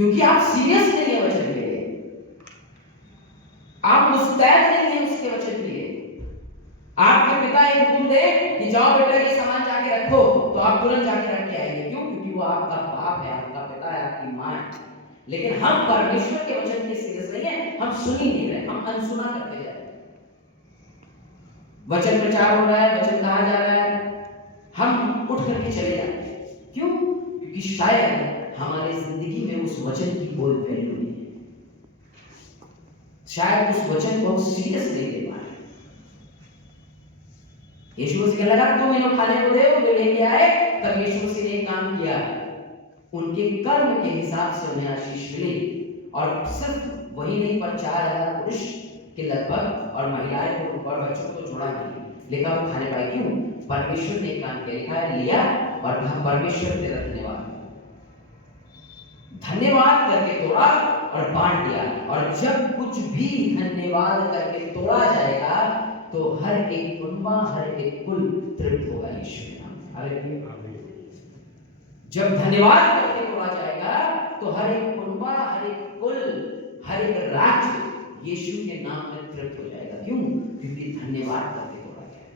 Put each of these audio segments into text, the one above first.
क्योंकि आप सीरियस नहीं है वचन के लिए, आप मुस्तैद नहीं है उसके वचन के लिए। आपके पिता एक हुक्म दे कि जाओ बेटा ये सामान जाके रखो, तो आप तुरंत जाके रख के आएंगे। क्यों? क्योंकि वो आपका बाप है, आपका पिता है, आपकी माँ है। लेकिन हम परमेश्वर के वचन के सीरियस नहीं है, हम सुन ही नहीं रहे, हम अनसुना करते जा रहे हैं। वचन प्रचार हो रहा है, वचन कहा जा रहा है, हम उठ करके चले जाते हैं। क्यों? क्योंकि शायद हमारी जिंदगी में उस वचन की कोई वैल्यू नहीं है, शायद उस वचन को हम सीरियस नहीं ले पाए। यीशु मसीह लगा तुम इन्हें खाने को दे, वे लेके आए, तब यीशु मसीह ने काम किया, उनके कर्म के हिसाब से उन्हें आशीष मिली। और सिर्फ वही नहीं, पर 4000 पुरुष के लगभग और महिलाएं को और बच्चों को छोड़ा नहीं, लेकिन वो खाने पाए। क्यों? परमेश्वर ने काम किया, लिखा है लिया और परमेश्वर तेरा धन्यवाद, धन्यवाद करके तोड़ा और बांट दिया। और जब कुछ भी धन्यवाद करके तोड़ा जाएगा तो हर एक कुनबा, हर एक कुल तृप्त होगा यीशु के नाम। हालेलुया। जब धन्यवाद करके तोड़ा जाएगा तो हर एक कुनबा, हर एक कुल, हर एक राज्य यीशु के नाम में तृप्त हो जाएगा। क्यों? क्योंकि धन्यवाद करके तोड़ा गया।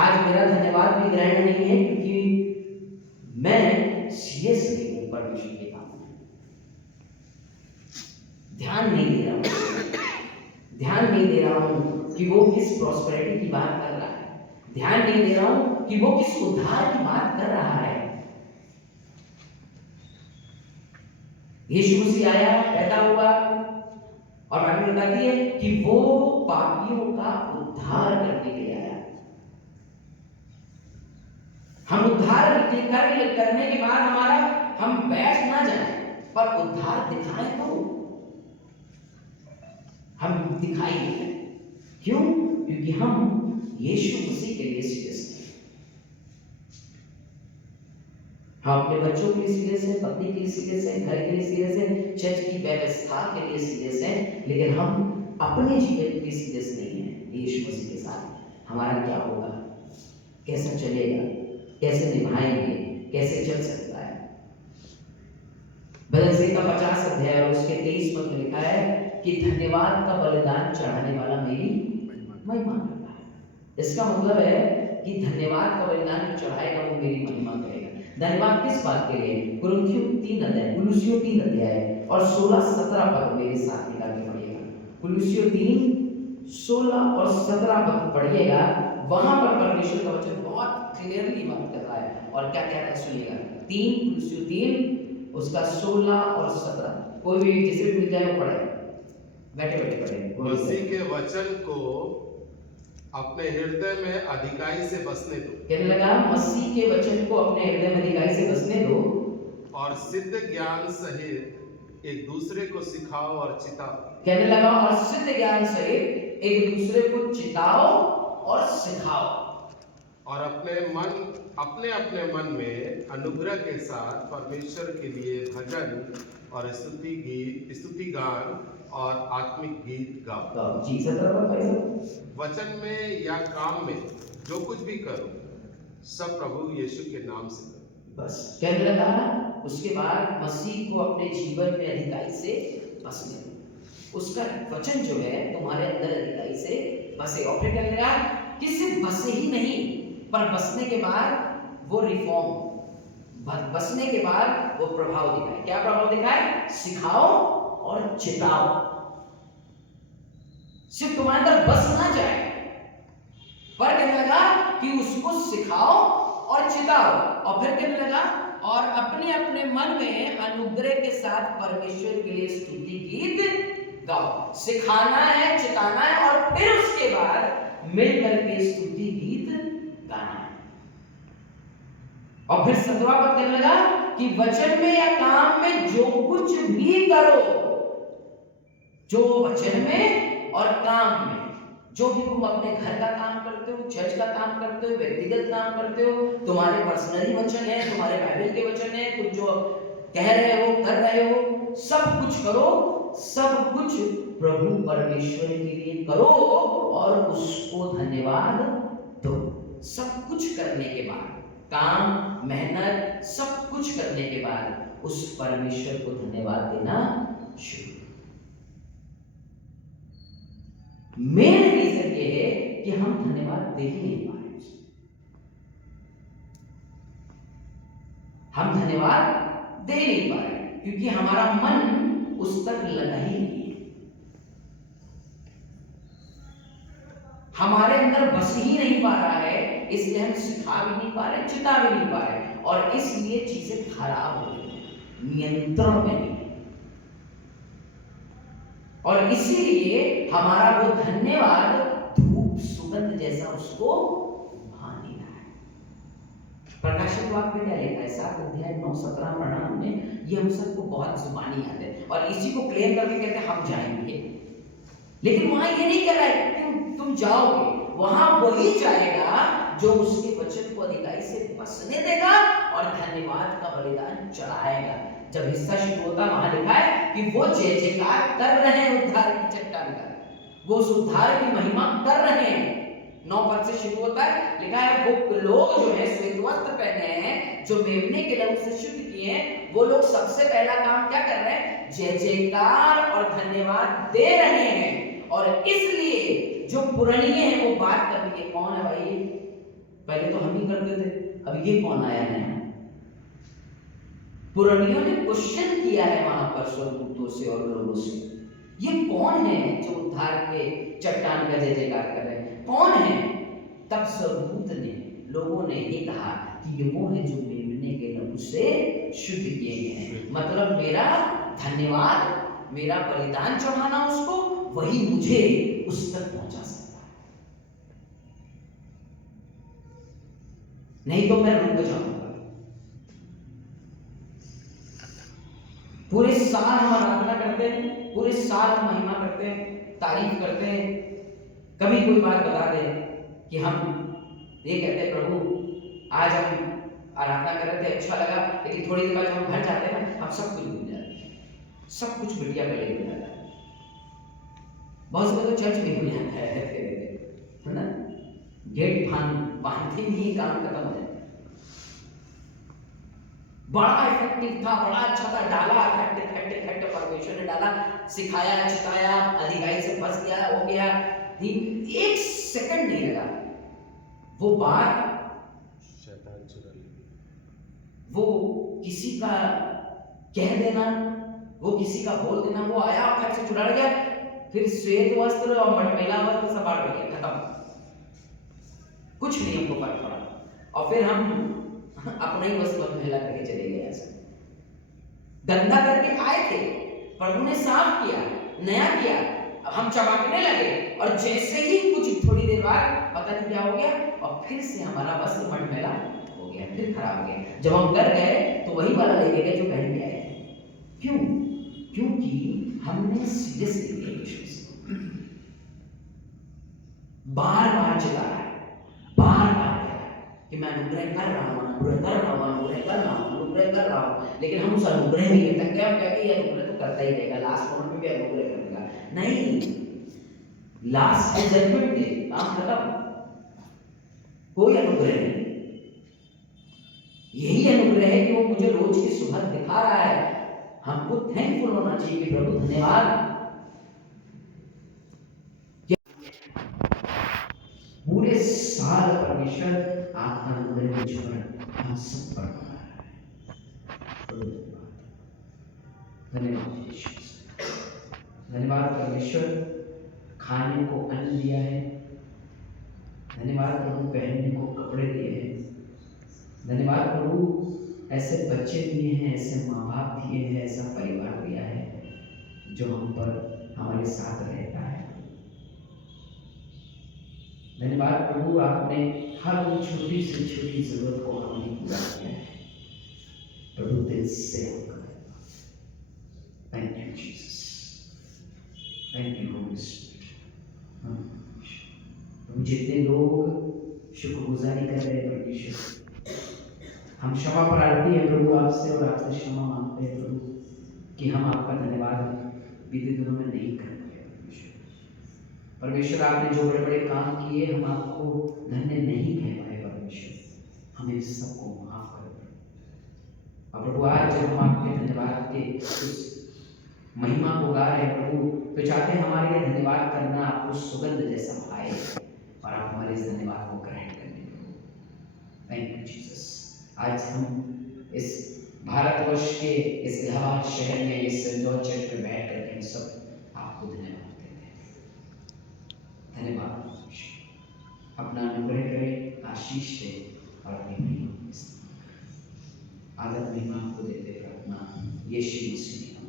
आज मेरा धन्यवाद भी ग्रहण नहीं है, क्योंकि मैं सीरियस नहीं हूं परमेश्वर के काम में, ध्यान नहीं दे रहा हूं, ध्यान नहीं दे रहा हूं कि वो किस प्रॉस्पेरिटी की बात कर रहा है, ध्यान नहीं दे रहा हूं कि वो किस उद्धार की बात कर रहा है। यीशु मसीह आया, पैदा हुआ, और बाइबल बताती है कि वो पापियों का उद्धार करने के लिए आया। हम उद्धार करने के बाद हमारा हम बैठ ना जाए, पर उद्धार दिखाएं तो हम दिखाई नहीं। क्यों? क्योंकि हम यीशु मसीह के लिए सीरियस हैं। हम अपने बच्चों के लिए सीरियस हैं, पत्नी के लिए सीरियस हैं, घर के लिए सीरियस हैं, चर्च की व्यवस्था के लिए सीरियस हैं, लेकिन हम अपने जीवन के लिए सीरियस नहीं हैं। यीशु मसीह के साथ हमारा क्या होगा, कैसा चलेगा, कैसे निभाएंगे, कैसे चल सकता है। भजन संहिता 50 अध्याय और उसके 23 पद में लिखा है कि धन्यवाद का बलिदान चढ़ाने वाला मेरी महिमा करता है। इसका मतलब है कि धन्यवाद का बलिदान जो चढ़ाएगा वो मेरी महिमा करेगा। धन्यवाद किस बात के लिए? कुलुसियों 3 अध्याय और 16-17 पद मेरे साथ निकाल के पढ़िएगा। कुलुसियों 3:16 और 17 पद पढ़िएगा। वहां पर परमेश्वर का वचन बहुत क्लियरली बात कर रहा है, और क्या कह रहा है सुनिएगा। कुलुसियों 3 उसका 16 और 17, कोई भी जिसे भी मिल जाए वो पढ़े, बैठे बैठे पढ़े। मसीह के वचन को अपने हृदय में अधिकाई से बसने दो। कहने लगा मसीह के वचन को अपने हृदय में अधिकाई से बसने दो, और सिद्ध ज्ञान सहित एक दूसरे को सिखाओ और चिताओ। कहने लगा और सिद्ध ज्ञान सहित एक दूसरे को चिताओ और सिखाओ। और अपने अपने मन में अनुग्रह के साथ परमेश्वर के लिए भजन और स्तुति गान और आत्मिक गीत गाओ। जी 17 पद भाई साहब। वचन में या काम में जो कुछ भी करो सब प्रभु यीशु के नाम से करो। बस कहने लगा उसके बाद मसीह को अपने जीवन में अधिकाई से बसने दो। उसका वचन जो है तुम्हारे अंदर अधिकाई से बसे। और फिर कहने लगा कि सिर्फ बसे ही नहीं, पर बसने के बाद वो रिफॉर्म, बसने के बाद वो प्रभाव दिखाए। क्या प्रभाव दिखाए? सिखाओ और चिताओ। सिर्फ तुम्हारे अंदर बस ना जाए, पर कहने लगा कि उसको सिखाओ और चिताओ। और फिर कहने लगा और अपने अपने मन में अनुग्रह के साथ परमेश्वर के लिए स्तुति गीत गाओ। सिखाना है, चिताना है, और फिर उसके बाद मिलकर के स्तुति गीत गाना है। और फिर 17वां पद कहने लगा कि वचन में या काम में जो कुछ भी करो, जो वचन में और काम में, जो भी तुम अपने घर का काम करते हो, चर्च का काम करते हो, व्यक्तिगत काम करते हो, तुम्हारे पर्सनली वचन है, तुम्हारे बाइबल के वचन है, तुम जो कह रहे हो, कर रहे हो, सब कुछ करो, सब कुछ प्रभु परमेश्वर के लिए करो और उसको धन्यवाद दो। सब कुछ करने के बाद, काम, मेहनत, सब कुछ करने के बाद उस परमेश्वर को धन्यवाद देना शुरू। मेन रीजन ये है कि हम धन्यवाद दे ही नहीं पा रहे, हम धन्यवाद दे नहीं पा रहे क्योंकि हमारा मन उस तक लगा ही नहीं है, हमारे अंदर बस ही नहीं पा रहा है, इसलिए हम सिखा भी नहीं पा रहे, चिता भी नहीं पा रहे, और इसलिए चीजें खराब हो रही है, नियंत्रण में नहीं है। और इसीलिए हमारा वो धन्यवाद धूप सुगंध जैसा उसको भा नहीं रहा है। प्रकाशित वाक्य में क्या लिखा है? 7 अध्याय 9-17 प्रणाम में, ये हम सबको बहुत जुबानी याद है और इसी को क्लेम करके कहते हैं हम जाएंगे, लेकिन वहां ये नहीं कह रहा है कि तुम जाओगे, वहां वही जाएगा जो उसके वचन को अधिकाई से बसने देगा और धन्यवाद का बलिदान चढ़ाएगा। जब हिस्सा शुरू होता है वहां लिखा है कि वो जय जयकार कर रहे हैं उद्धार की चट्टान का, वो उस उद्धार की महिमा कर रहे हैं। 9 पद से शुरू होता है, लिखा है वो लोग जो है श्वेत वस्त्र पहने हैं, जो मेमने के लहू से शुद्ध किए हैं, वो लोग सबसे पहला काम क्या कर रहे हैं? जय जयकार और धन्यवाद दे रहे हैं। और इसलिए जो पुरानी है वो बात कर रही है, कौन है भाई? पहले तो हम ही करते थे, अब ये कौन आया नया? पुरानियों ने क्वेश्चन किया है वहां पर स्वर्गदूतों से और लोगों से, ये कौन है जो उद्धार के चट्टान का जय जयकार कर रहे हैं, कौन है? तब स्वर्गदूत ने, लोगों ने ये कहा कि ये वो है जो मेमने के लहू से शुद्ध किए गए हैं। मतलब मेरा धन्यवाद, मेरा बलिदान चढ़ाना उसको, वही मुझे उस तक पहुंचा सकता है, नहीं तो मैं रुक जाऊंगा। पूरे साल हम आराधना करते हैं, पूरे साल हम महिमा करते हैं, तारीफ करते हैं, कभी कोई बात बता दे कि हम ये कहते हैं प्रभु आज हम आराधना कर रहे थे, अच्छा लगा, लेकिन थोड़ी देर बाद जब हम घर जाते हैं ना, हम सब कुछ भूल जाते हैं, सब कुछ बढ़िया पहले हो जाता है। बहुत से तो चर्च में हो जाता है ना, गेट बांधते ही काम खत्म हो जाता है। बड़ा इफेक्टिव था, बड़ा अच्छा था, डाला खट्टे परमेश्वर ने डाला, सिखाया, चिताया, अधिकाई से फंस गया, हो गया, 1 सेकंड नहीं लगा, वो बात शैतान चुरा ले, वो किसी का कह देना, वो किसी का बोल देना, वो आया फट से चुरा गया, फिर श्वेत वस्त्र और मटमैला वस्त्र सब बांट गया, खत्म, कुछ नहीं हमको फर्क पड़ा। और फिर हम अपना ही वस्त्र मटमैला करके चले गए, ऐसा गंदा करके आए थे, प्रभु ने साफ किया, नया किया, अब हम चमकने लगे, और जैसे ही कुछ थोड़ी देर बाद पता नहीं क्या हो गया, और फिर से हमारा वस्त्र मटमैला हो गया, फिर खराब हो गया। जब हम घर गए तो वही वाला लेके गए जो पहन के आए। क्यों? क्योंकि हमने सीरियसली लिया यीशु से, बार-बार चिल्लाया, बार-बार कि मैं अनुग्रह कर रहा हूँ, अनुग्रह कर रहा हूँ, अनुग्रह कर रहा हूँ, अनुग्रह कर रहा हूँ, लेकिन हम उस अनुग्रह में तक क्या कहते हैं, अनुग्रह तो करता ही रहेगा, लास्ट मोमेंट में भी अनुग्रह करेगा, नहीं, लास्ट है जजमेंट डे, काम खत्म, कोई अनुग्रह नहीं। यही अनुग्रह है कि वो मुझे रोज की सुबह दिखा रहा है। हमको थैंकफुल होना चाहिए कि प्रभु धन्यवाद, पूरे साल परमेश्वर आपका अनुग्रह मुझ पर, हम सब पर बना है। धन्यवाद यीशु, धन्यवाद परमेश्वर, खाने को अन्न दिया है, धन्यवाद प्रभु पहनने को कपड़े दिए हैं, धन्यवाद प्रभु ऐसे बच्चे दिए हैं, ऐसे माँ बाप दिए हैं, ऐसा परिवार दिया है जो हम पर हमारे साथ रहता है। धन्यवाद प्रभु, आपने हर वो छोटी से छोटी जरूरत को हमें पूरा किया है, प्रभु दिल से आपका thank you Jesus, thank you Holi spirit. हम जितने लोग शुक्रगुजारी कर रहे हैं परमेश्वर, हम क्षमा प्रार्थी हैं प्रभु आपसे, और आपसे क्षमा मांगते हैं प्रभु कि हम आपका धन्यवाद बीते दिनों में नहीं कर पाए परमेश्वर। आपने जो बड़े बड़े काम किए, हम आपको धन्य नहीं कह पाए परमेश्वर, हमें सबको माफ कर दो। और प्रभु आज जब हम आपके धन्यवाद के उस महिमा को गा रहे हैं प्रभु, तो चाहते हैं हमारे लिए धन्यवाद करना आपको सुगंध जैसा भाए और आप हमारे इस धन्यवाद को ग्रहण करने प्रभु। Thank you Jesus. आज हम इस भारतवर्ष के इस इलाहाबाद शहर में इस इंदौर चर्च में बैठ करके हम सब आपको धन्यवाद देते हैं। धन्यवाद, अपना अनुग्रह करें, आशीष दे और अपनी महिमा आदर महिमा आपको देते प्रार्थना यीशु मसीह